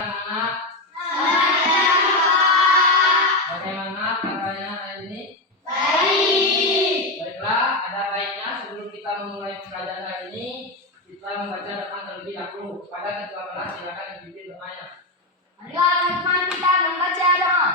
Anak, bagaimana kabarnya hari ini? Baik. Baiklah, ada baiknya sebelum kita memulai pelajaran hari ini, kita membaca doa terlebih dahulu. Pada ketua kelas silakan dipimpin doanya. Marilah teman kita membaca doa.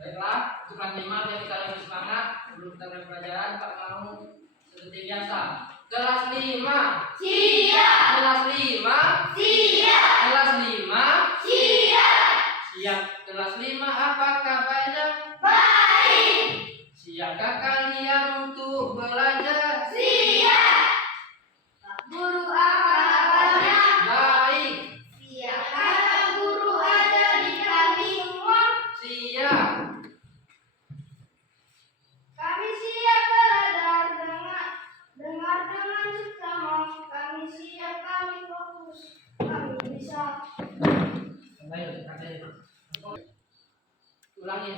Baiklah, untuk kelas 5 biar kita lebih semangat sebelum kita mulai pelajaran. Pak mau seperti biasa. Kelas 5. Siap. Kelas 5. Siap. Kelas 5. Siap. Siap. Kelas 5 apa kabarnya? Baik. Siapkah kalian untuk belajar? Siap. Pak Guru, apa kabarnya? Baik. Siapkah Pak Guru ajari kami semua? Siap. Kami siap belajar, dengar dengan seksama. Kami siap, kami fokus, kami bisa. Ulangi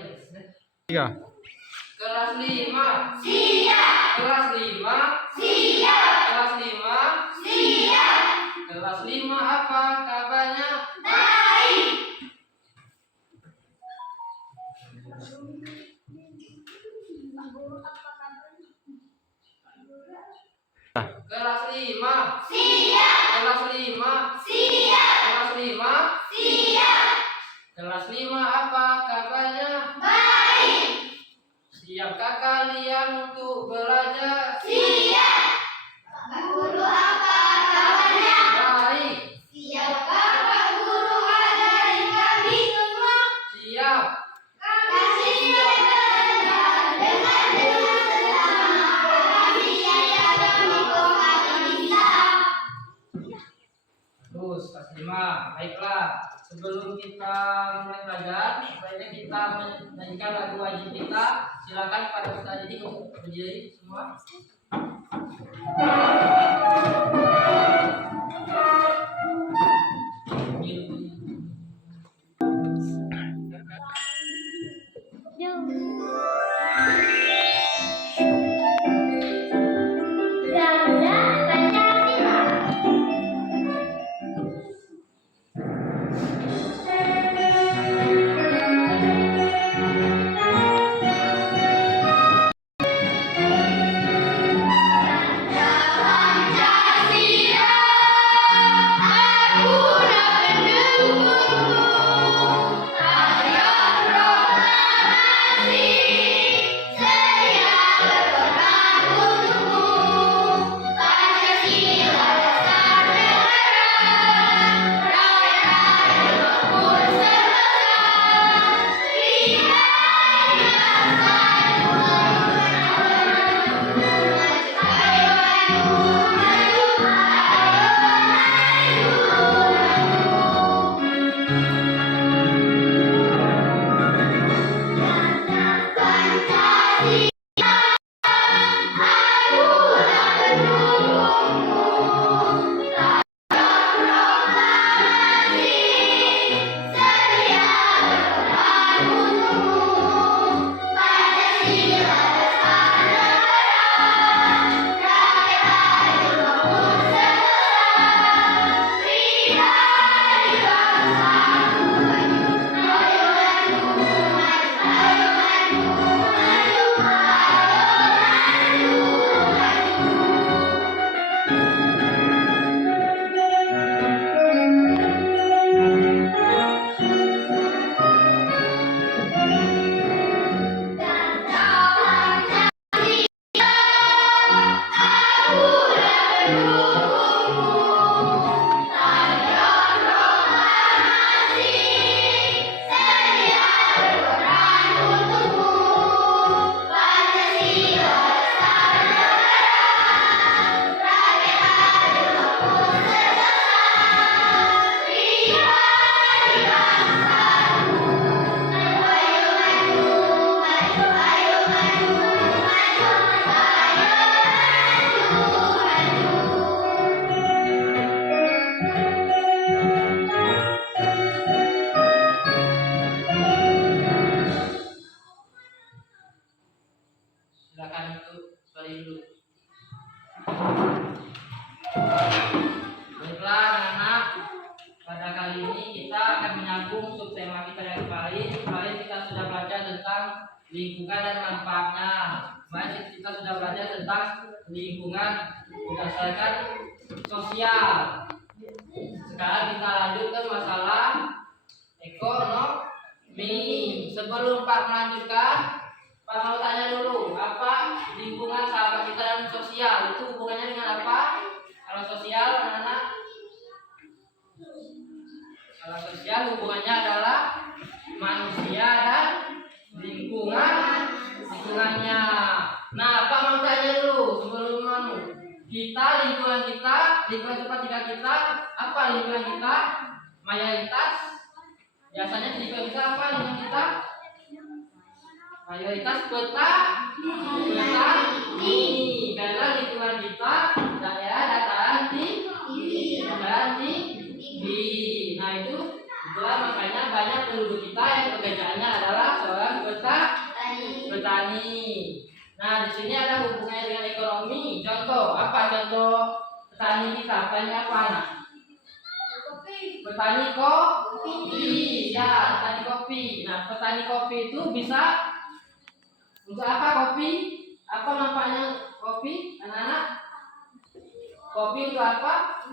ya. 3. Kelas 5. Siap. Kelas 5. Siap. Kelas 5. Siap. Kelas 5 apa kabarnya? Baik. Pak Guru, apa kabarnya? Kelas 5. Siap. Kelas 5. Siap. Kelas 5. Siap. Kelas 5 apa kabarnya? Baik. Siapkah kalian untuk belajar? Siap. Pak Guru, apa kabarnya? Baik. Siapkah Pak Guru ajari kami semua? Siap. Kami siap belajar, dengar dengan seksama. Kami siap, kami fokus, kami bisa. Terus kelas 5. Baiklah. Sebelum kita mulai pelajaran, sebaiknya kita menyanyikan lagu wajib kita. Silakan pada Ustaz Didi untuk berdiri semua. Pancasila. Baiklah anak-anak, pada kali ini kita akan menyambung subtema kita yang kemarin. Kemarin kita sudah belajar tentang lingkungan dan manfaatnya. Kemarin kita sudah belajar tentang lingkungan berdasarkan sosial. Sekarang kita lanjut ke masalah ekonomi. Sebelum Pak melanjutkan, Pak mau tanya dulu, apa lingkungan sahabat kita dan sosial itu hubungannya dengan apa? Kalau sosial anak-anak, kalau sosial hubungannya adalah manusia dan lingkungannya. Nah, Pak mau tanya dulu sebelum lingkungan tempat tinggal kita, apa lingkungan kita? Mayoritas biasanya di kita apa lingkungan kita? Mayoritas petani, karena lingkungan kita daerah dataran tinggi. Nah itulah makanya banyak penduduk kita yang pekerjaannya adalah seorang petani. Nah di sini ada hubungannya dengan ekonomi. Contoh apa contoh petani kita? Petani apa anak? Petani kopi. Ya, petani kopi. Nah petani kopi itu bisa untuk apa kopi? Apa manfaatnya kopi, anak-anak? Kopi untuk apa?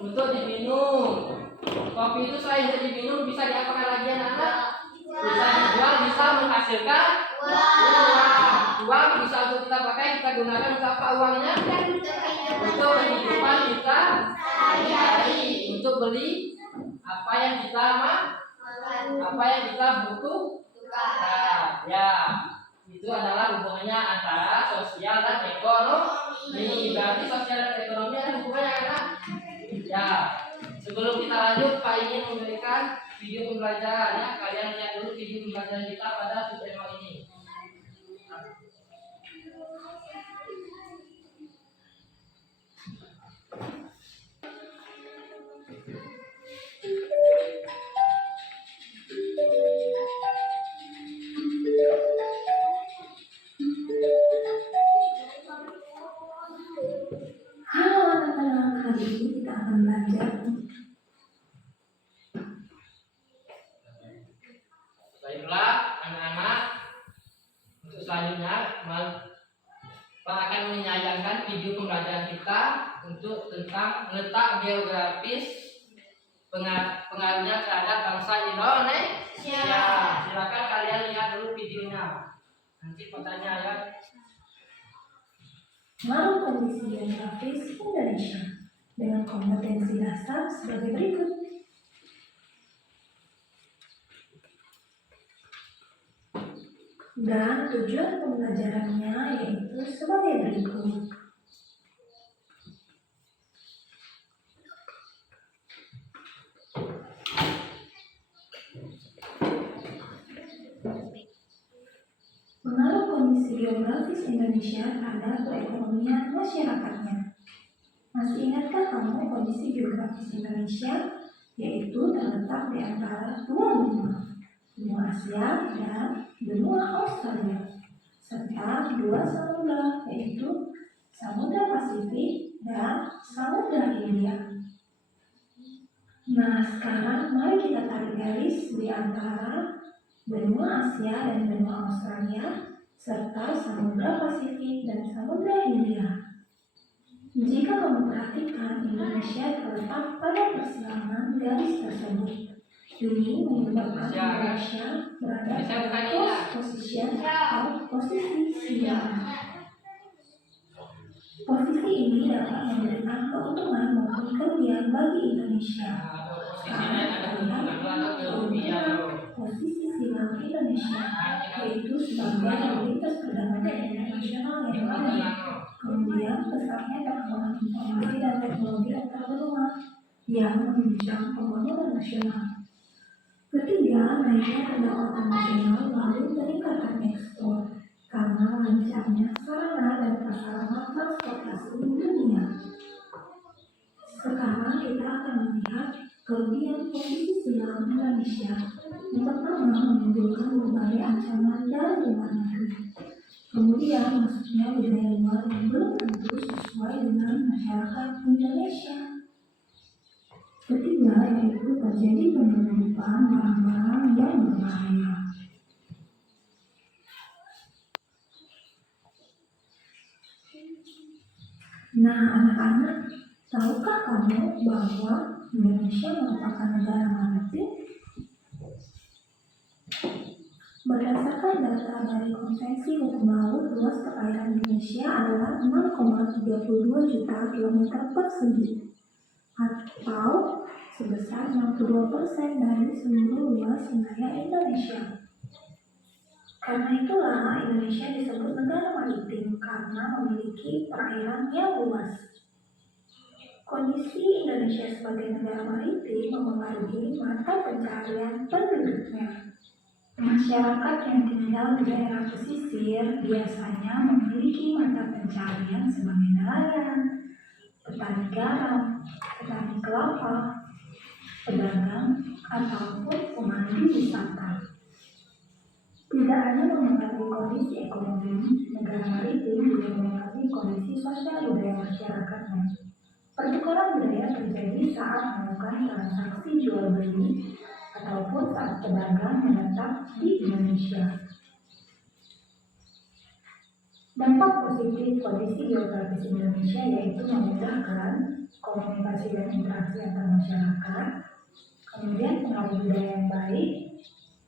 Untuk diminum. Kopi itu selain untuk diminum bisa diapakan lagi anak-anak? Bisa dijual, bisa menghasilkan uang bisa untuk kita pakai, kita gunakan untuk apa uangnya? Untuk kehidupan kita sehari-hari, untuk beli apa yang kita butuhkan. Ya. Itu adalah hubungannya antara sosial dan ekonomi. Berarti sosial dan ekonomi ada hubungannya kan? Ya. Sebelum kita lanjut, Pak ingin memberikan video pembelajaran ya. Kalian lihat dulu video pembelajaran kita pada subtema ini. Halo anak-anak, hari ini kita akan belajar. Baiklah anak-anak, untuk selanjutnya Pak akan menyayangkan video pembelajaran kita untuk tentang letak geografis pengaruhnya terhadap bangsa Indonesia. Silakan kalian lihat dulu videonya. Nanti pertanyaan ya. Mengenai kondisi geografis Indonesia dengan kompetensi dasar sebagai berikut. Dan tujuan pembelajarannya yaitu sebagai berikut. Mengenai kondisi geografis Indonesia terhadap perekonomian masyarakatnya. Masih ingatkah kamu kondisi geografis Indonesia? Yaitu terletak di antara dua benua Asia dan benua Australia, serta dua samudra yaitu Samudra Pasifik dan Samudra Hindia. Nah, sekarang mari kita tarik garis di antara benua Asia dan benua Australia, serta Samudra Pasifik dan Samudra Hindia. Jika kamu perhatikan, Indonesia terletak pada persilangan garis tersebut. Ini menyebabkan Indonesia berada pada posisi silang. Posisi ini dapat memberikan keuntungan maupun kerugian bagi Indonesia. Posisi silang Indonesia yaitu sebagai lintas perdagangan internasional yang baik. Kemudian pesatnya perkembangan informasi dan teknologi antar benua yang menunjang pembangunan nasional. Ketiga, naiknya pendapatan nasional melalui peningkatan ekspor karena lancarnya sarana dan prasarana transportasi dunia. Sekarang kita akan melihat kerugian posisi silang Indonesia. Yang pertama, menimbulkan berbagai ancaman dari luar negeri. Kemudian masuknya budaya luar yang belum tentu sesuai dengan masyarakat Indonesia. Ketiga, yaitu terjadi penyelundupan barang-barang yang berbahaya. Nah, anak-anak, tahukah kamu bahwa Indonesia merupakan negara maritim? Berdasarkan data dari Konvensi Hukum Laut, luas perairan Indonesia adalah 6,32 juta kilometer persegi, atau sebesar 62% dari seluruh luas wilayah Indonesia. Karena itulah Indonesia disebut negara maritim karena memiliki perairan yang luas. Kondisi Indonesia sebagai negara maritim mempengaruhi mata pencaharian penduduknya. Masyarakat yang tinggal di daerah pesisir biasanya memiliki mata pencaharian sebagai nelayan, petani garam, petani kelapa, pedagang, ataupun pemandu wisata. Tidak hanya mempengaruhi kondisi ekonomi, negara maritim juga mempengaruhi kondisi sosial budaya masyarakatnya. Pertukaran budaya terjadi saat melakukan transaksi jual beli ataupun saat pedagang menetap di Indonesia. Dampak positif kondisi geografis Indonesia yaitu memudahkan komunikasi dan interaksi antar masyarakat. Kemudian pengaruh budaya yang baik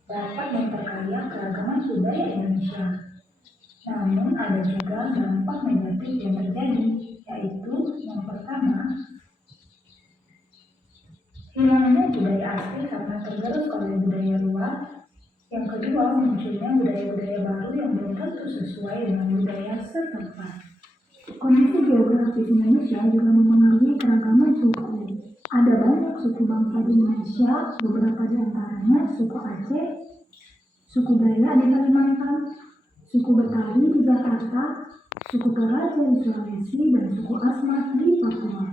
dapat memperkaya keragaman budaya Indonesia. Namun ada juga dampak negatif yang terjadi, yaitu yang pertama, hilangnya budaya asli karena tergerus oleh budaya luar. Yang kedua, munculnya budaya-budaya baru yang belum tentu sesuai dengan budaya setempat. Kondisi geografis Indonesia juga mempengaruhi keragaman suku. Ada banyak suku bangsa di Indonesia, beberapa di antaranya suku Aceh, suku Dayak di Kalimantan, suku Betawi di Jakarta, suku Toraja di Sulawesi, dan suku Asmat di Papua.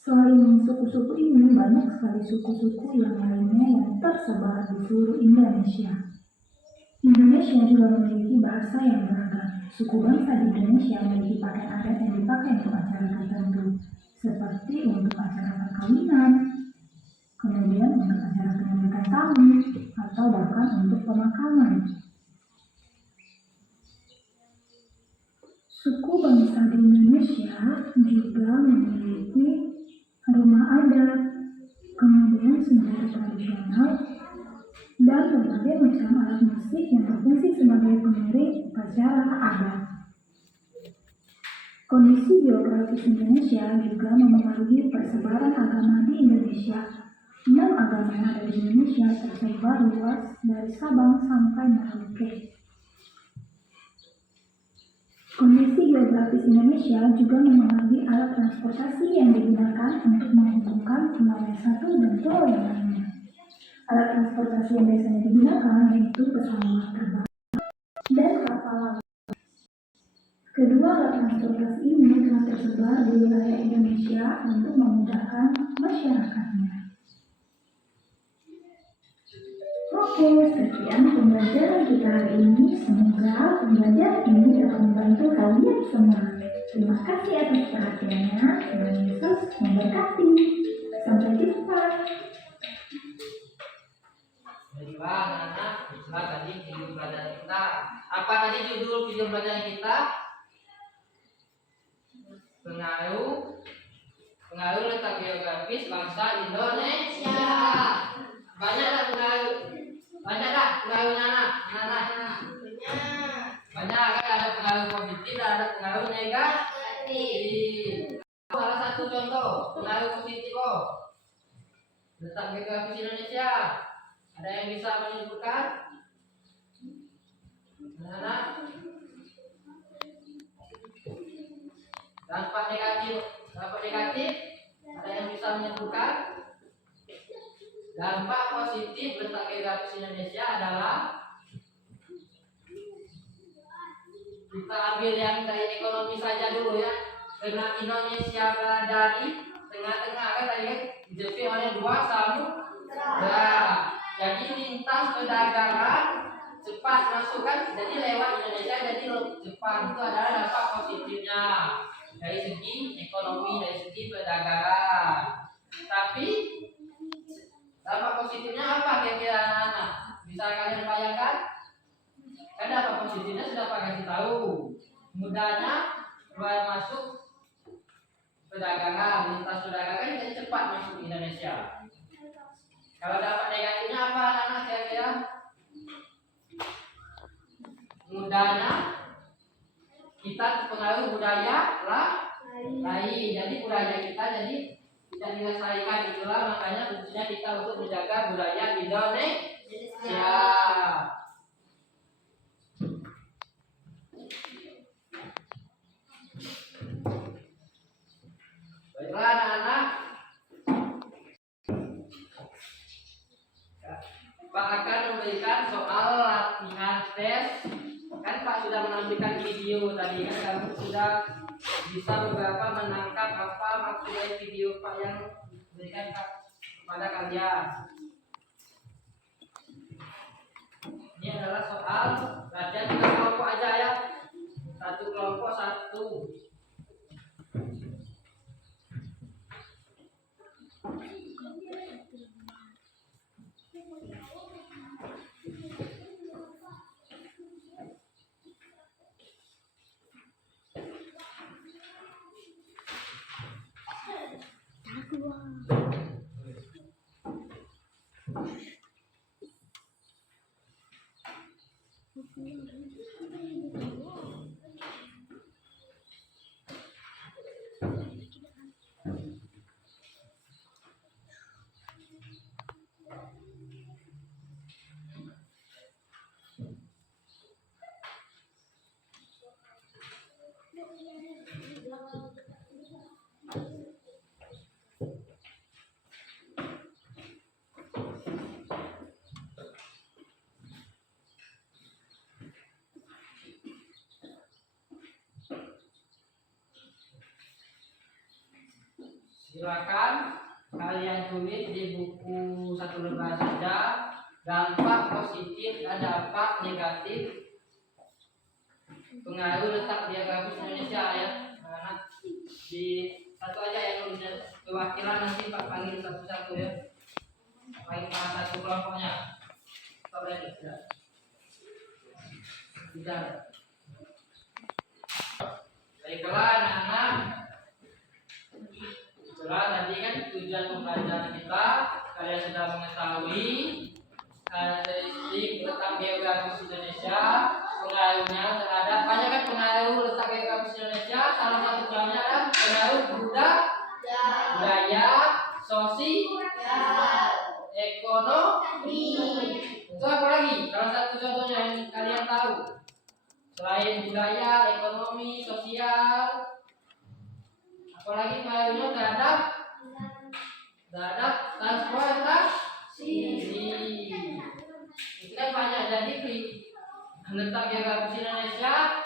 Selain suku-suku ini, banyak sekali suku-suku yang lainnya yang tersebar di seluruh Indonesia. Indonesia juga memiliki bahasa yang beragam. Suku bangsa di Indonesia memiliki pakaian adat yang dipakai untuk acara tertentu, seperti untuk acara perkawinan, kemudian untuk acara penyambutan tamu, atau bahkan untuk pemakaman. Suku bangsa di Indonesia juga memiliki rumah adat, kemudian senjata tradisional, dan berbagai macam alat musik yang berfungsi sebagai pengiring upacara adat. Kondisi geografis Indonesia juga mempengaruhi persebaran agama di Indonesia. 6 agama yang ada di Indonesia tersebar luas dari Sabang sampai Merauke. Kondisi geografis Indonesia juga mempengaruhi alat transportasi yang digunakan untuk menghubungkan pulau yang satu dan pulau yang lainnya. Alat transportasi yang biasanya digunakan yaitu pesawat terbang dan kapal laut. Kedua alat transportasi ini telah tersebar di wilayah Indonesia untuk memudahkan masyarakatnya. Oke, sekian pembelajaran kita hari ini. Semoga pembelajaran ini dapat membantu kalian semua. Terima kasih atas perhatiannya. Tuhan Yesus memberkati. Sampai jumpa. Baiklah anak-anak, itulah tadi video pelajaran kita. Apa tadi judul video pelajaran kita? Pengaruh letak geografis bangsa Indonesia. Banyak pengaruhnya anak. Banyak kan, ada pengaruh positif dan ada pengaruh negatif. Salah satu contoh pengaruh positif letak geografis Indonesia. Ada yang bisa menyebutkan? Anak-anak? Dampak negatif, ada yang bisa menyebutkan? Dampak positif letak geografis Indonesia adalah, kita ambil yang dari ekonomi saja dulu ya. Karena Indonesia berada di tengah-tengah kan tadi kan, dijepit oleh 2 samudra. Jadi lintas perdagangan cepat cepat masuk kan, jadi lewat Indonesia jadi Jepang. Itu adalah dampak positifnya dari segi ekonomi, dari segi perdagangan. Tapi dampak positifnya apa kira-kira anak-anak? Bisa kalian bayangkan? Kan dampak positifnya sudah Pak kasih tahu. Mudahnya keluar masuk perdagangan, lintas perdagangan jadi cepat masuk Indonesia. Kalau dampak negatifnya apa anak-anak kira-kira? Mudahnya kita terpengaruh budaya lain. Jadi budaya kita jadi tidak dilestarikan, itulah makanya fungsinya kita untuk menjaga budaya Indonesia. Baiklah anak-anak, Pak akan memberikan soal latihan tes. Kan Pak sudah menampilkan video tadi kan, kamu sudah bisa beberapa menangkap apa maksud dari video Pak yang diberikan kepada kalian. Ini adalah soal latihan 3 kelompok aja ya. Satu kelompok satu. Silakan kalian tulis di buku satu lembar saja dampak positif dan dampak negatif pengaruh letak geografis Indonesia ya. Nah, di satu aja yang nulisnya, perwakilan nanti Pak panggil satu-satu ya. Panggil satu kelompoknya. Boleh tidak? Tidak. Baiklah anak-anak. Setelah tadi kan tujuan pembelajaran kita, kalian sudah mengetahui karakteristik letak geografis Indonesia, pengaruhnya terhadap banyak kan pengaruh letak geografis Indonesia. Salah satu contohnya adalah pengaruh budaya, sosial, ekonomi. Itu apa lagi? Salah satu contohnya yang kalian tahu. Selain budaya, ekonomi, sosial, apalagi pengaruhnya terhadap transportasi. Itu kan banyak. Jadi letak geografis Indonesia,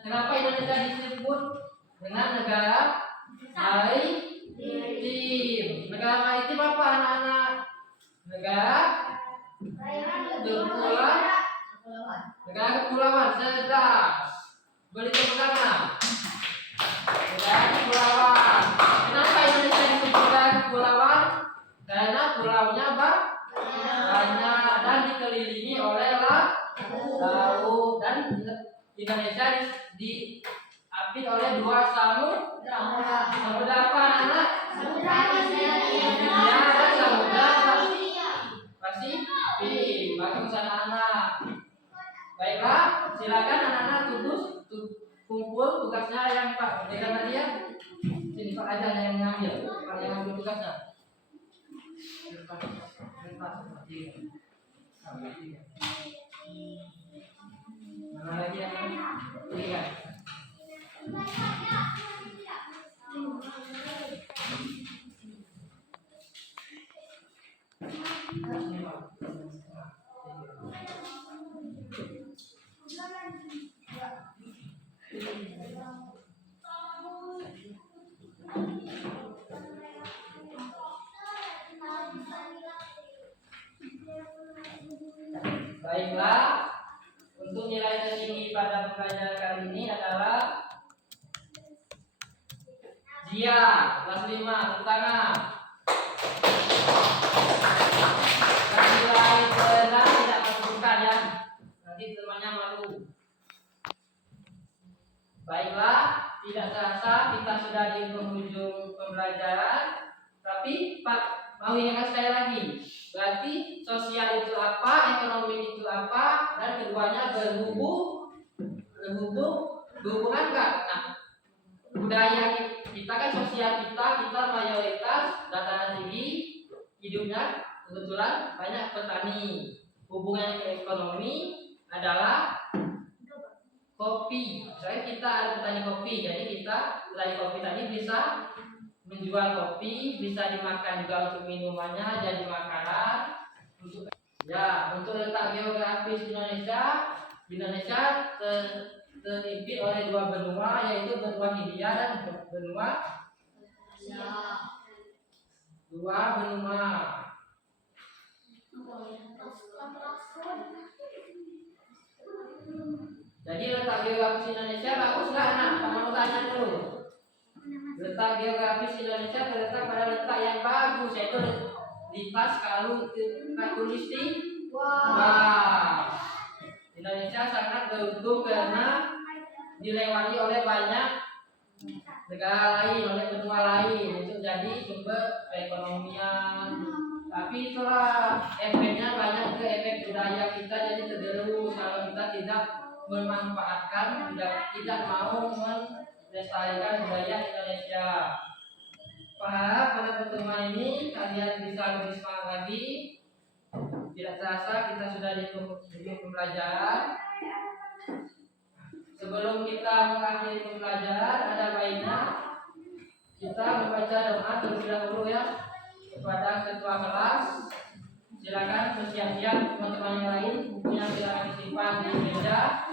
kenapa Indonesia disebut dengan negara maritim? Negara maritim apa anak-anak? Negara kepulauan. Cerdas. Beri tepuk tangan. Negara kepulauan. Kenapa Indonesia disebut negara kepulauan? Karena pulaunya banyak dan dikelilingi oleh laut, dan Indonesia diapit oleh 2 samudra. Samudra apa anak? Samudra Hindia dan Samudra Pasifik. Bagus anak-anak. Baiklah, silakan anak-anak kumpul tugasnya yang Pak berikan tadi ya. Sini Pak aja yang mengambil, Pak yang ambil tugasnya. Mana lagi yang lihat? Baiklah, Untuk nilai tertinggi pada pembelajaran kali ini adalah Zia, kelas 5, tepuk tangan. Dan nilai benar tidak tersebutkan ya, nanti temannya malu. Baiklah, tidak terasa kita sudah di penghujung pembelajaran. Tapi Pak mau ingatkan sekali lagi, berarti sosial itu apa, ekonomi itu apa, dan keduanya berhubungan enggak? Nah, budaya kita kan sosial kita mayoritas dataran tinggi, hidupnya kebetulan banyak petani. Hubungan ke ekonomi adalah kopi. Misalnya kita ada petani kopi, jadi kita petani kopi tadi bisa menjual kopi, bisa dimakan juga untuk minumannya jadi makanan. Untuk letak geografis Indonesia terhimpit oleh dua benua, yaitu benua Hindia dan benua Jadi letak geografis Indonesia bagus nggak anak? Kamu tanya dulu. Letak geografis Indonesia terletak pada letak yang bagus, yaitu di pas Wah. Indonesia sangat beruntung karena dilewati oleh banyak negara lain, oleh benua lain untuk jadi sumber perekonomian. Tapi itulah efeknya banyak ke efek budaya kita jadi tergerus kalau kita tidak memanfaatkan, tidak mau melestarikan budaya Indonesia. Pada pertemuan ini kalian bisa lebih semangat lagi. Tidak terasa kita sudah di ujung pembelajaran. Sebelum kita mengakhiri pembelajaran, ada baiknya kita membaca doa terlebih dahulu ya kepada ketua kelas. Silakan bersiap-siap teman-teman yang lain, bukunya silakan disimpan di meja.